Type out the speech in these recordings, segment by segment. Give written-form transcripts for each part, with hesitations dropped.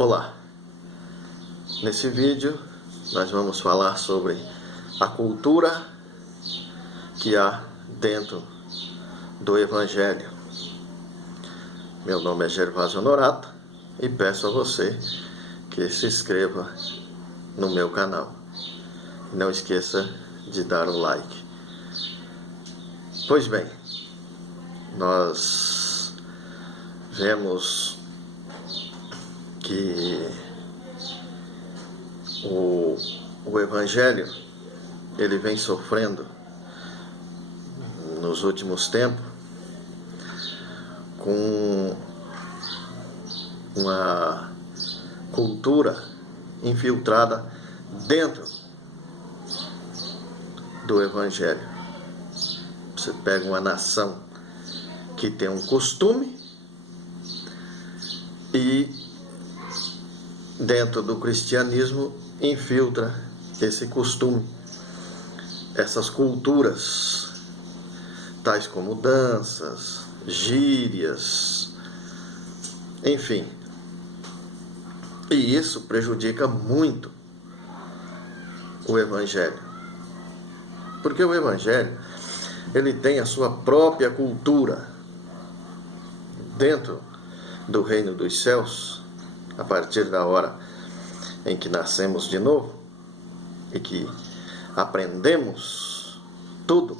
Olá, nesse vídeo nós vamos falar sobre a cultura que há dentro do Evangelho. Meu nome é Gervásio Honorato e peço a você que se inscreva no meu canal. Não esqueça de dar o like. Pois bem, nós vemos que o Evangelho ele vem sofrendo nos últimos tempos com uma cultura infiltrada dentro do Evangelho. Você pega uma nação que tem um costume e dentro do cristianismo infiltra esse costume, essas culturas, tais como danças, gírias, enfim. E isso prejudica muito o Evangelho. Porque o Evangelho, ele tem a sua própria cultura dentro do reino dos céus, a partir da hora em que nascemos de novo e que aprendemos tudo.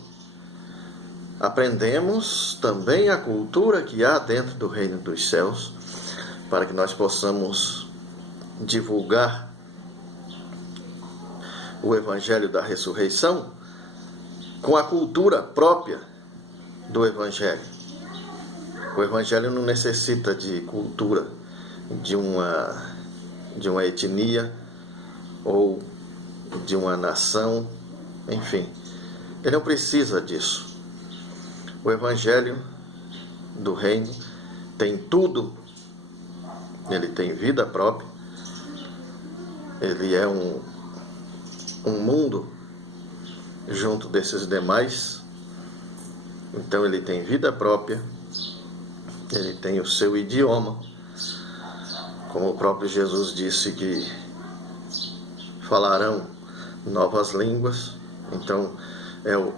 Aprendemos também a cultura que há dentro do reino dos céus, para que nós possamos divulgar o Evangelho da ressurreição com a cultura própria do Evangelho. O Evangelho não necessita de cultura de uma etnia ou de uma nação, enfim. Ele não precisa disso. O Evangelho do reino tem tudo. Ele tem vida própria. Ele é um mundo junto desses demais. Então ele tem vida própria. Ele tem o seu idioma. Como o próprio Jesus disse que falarão novas línguas. Então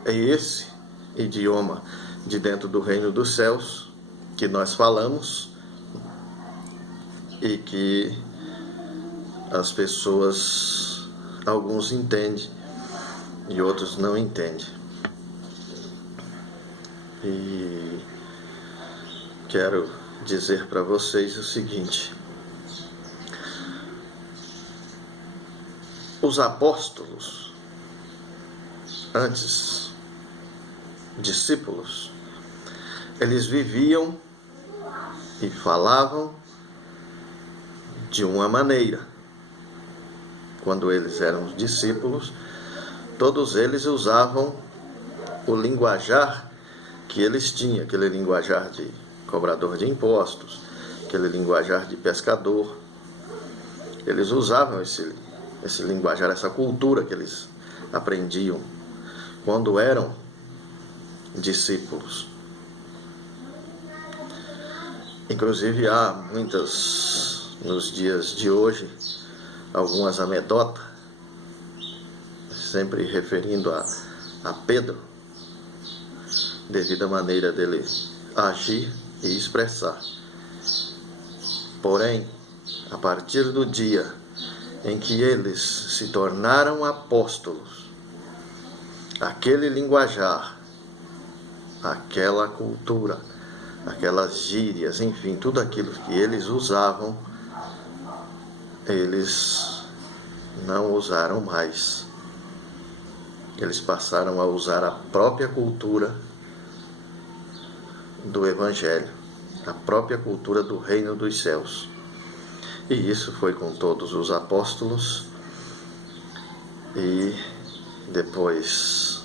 é esse idioma de dentro do reino dos céus que nós falamos e que as pessoas, alguns entendem e outros não entendem. E quero dizer para vocês o seguinte: os apóstolos, antes discípulos, eles viviam e falavam de uma maneira. Quando eles eram discípulos, todos eles usavam o linguajar que eles tinham, aquele linguajar de cobrador de impostos, aquele linguajar de pescador. Eles usavam esse linguajar, essa cultura que eles aprendiam quando eram discípulos. Inclusive há muitas, nos dias de hoje, algumas anedotas, sempre referindo a Pedro, devido à maneira dele agir e expressar. Porém, a partir do dia em que eles se tornaram apóstolos, aquele linguajar, aquela cultura, aquelas gírias, enfim, tudo aquilo que eles usavam, eles não usaram mais. Eles passaram a usar a própria cultura do Evangelho, a própria cultura do reino dos céus. E isso foi com todos os apóstolos e depois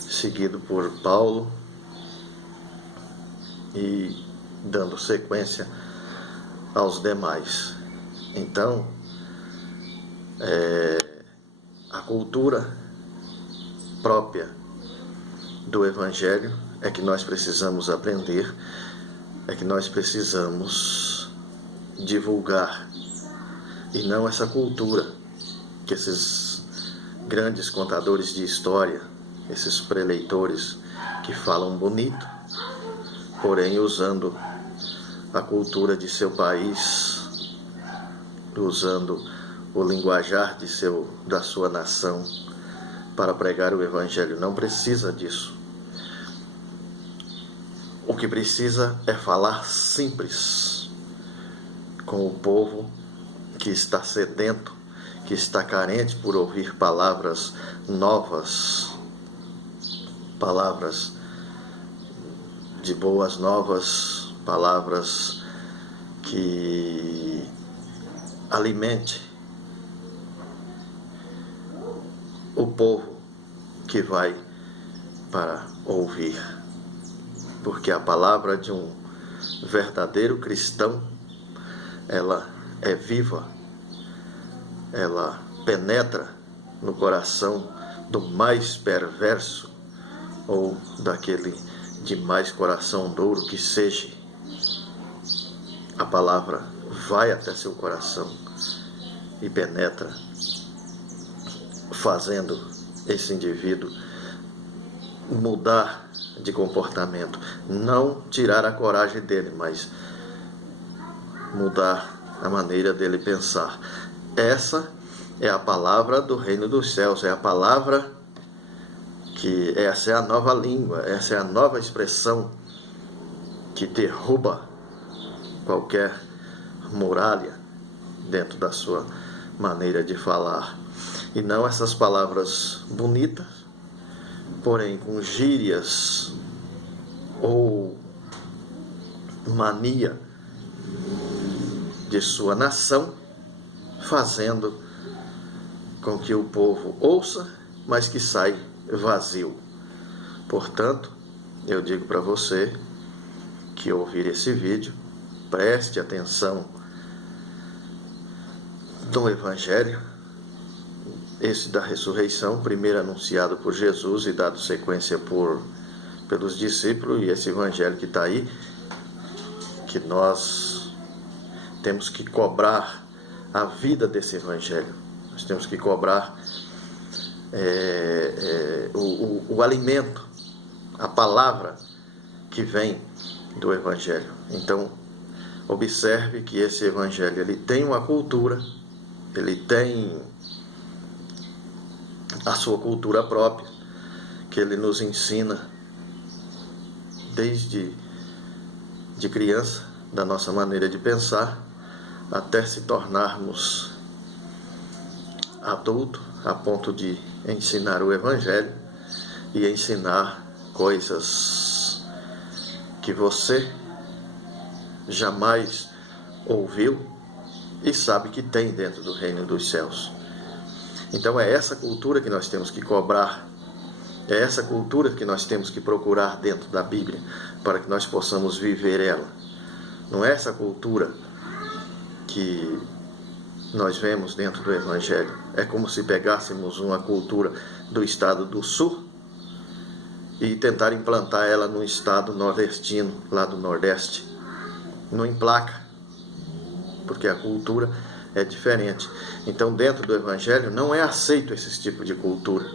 seguido por Paulo e dando sequência aos demais. Então, a cultura própria do Evangelho é que nós precisamos aprender, é que nós precisamos divulgar, e não essa cultura que esses grandes contadores de história, esses preleitores que falam bonito, porém usando a cultura de seu país, usando o linguajar da sua nação para pregar o Evangelho. Não precisa disso. O que precisa é falar simples com o povo que está sedento, que está carente por ouvir palavras novas, palavras de boas novas, palavras que alimente o povo que vai para ouvir. Porque a palavra de um verdadeiro cristão, ela é viva, ela penetra no coração do mais perverso ou daquele de mais coração duro que seja. A palavra vai até seu coração e penetra, fazendo esse indivíduo mudar de comportamento, não tirar a coragem dele, mas mudar a maneira dele pensar. Essa é a palavra do reino dos céus, é a palavra que essa é a nova língua, essa é a nova expressão que derruba qualquer muralha dentro da sua maneira de falar. E não essas palavras bonitas, porém com gírias ou mania de sua nação, fazendo com que o povo ouça, mas que sai vazio. Portanto, eu digo para você que ouvir esse vídeo, preste atenção no Evangelho, esse da ressurreição, primeiro anunciado por Jesus e dado sequência pelos discípulos, e esse Evangelho que está aí, que nós temos que cobrar a vida desse Evangelho. Nós temos que cobrar o alimento, a palavra que vem do Evangelho. Então, observe que esse Evangelho ele tem uma cultura, ele tem a sua cultura própria, que ele nos ensina desde de criança, da nossa maneira de pensar, até se tornarmos adultos, a ponto de ensinar o Evangelho e ensinar coisas que você jamais ouviu e sabe que tem dentro do reino dos céus. Então é essa cultura que nós temos que cobrar, é essa cultura que nós temos que procurar dentro da Bíblia, para que nós possamos viver ela. Não é essa cultura que nós vemos dentro do Evangelho. É como se pegássemos uma cultura do estado do Sul e tentar implantar ela no estado nordestino, lá do Nordeste. Não emplaca, porque a cultura é diferente. Então, dentro do Evangelho, não é aceito esse tipo de cultura.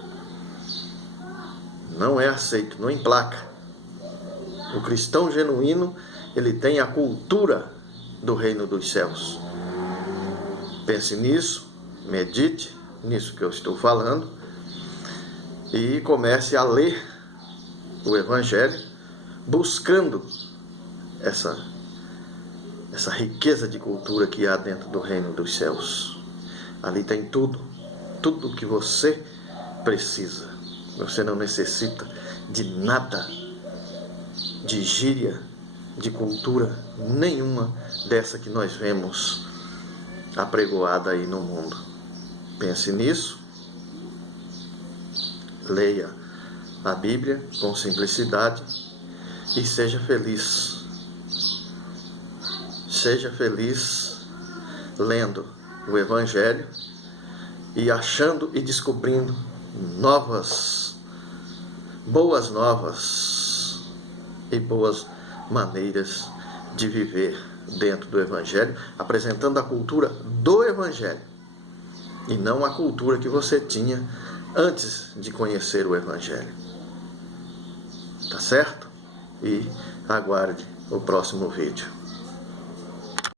Não é aceito, não emplaca. O cristão genuíno, ele tem a cultura do reino dos céus. Pense nisso, medite nisso que eu estou falando e comece a ler o Evangelho buscando essa riqueza de cultura que há dentro do reino dos céus. Ali tem tudo o que você precisa. Você não necessita de nada, de gíria, de cultura nenhuma dessa que nós vemos apregoada aí no mundo. Pense nisso, leia a Bíblia com simplicidade e seja feliz. Seja feliz lendo o Evangelho e achando e descobrindo boas novas e boas maneiras de viver dentro do Evangelho, apresentando a cultura do Evangelho e não a cultura que você tinha antes de conhecer o Evangelho. Tá certo? E aguarde o próximo vídeo.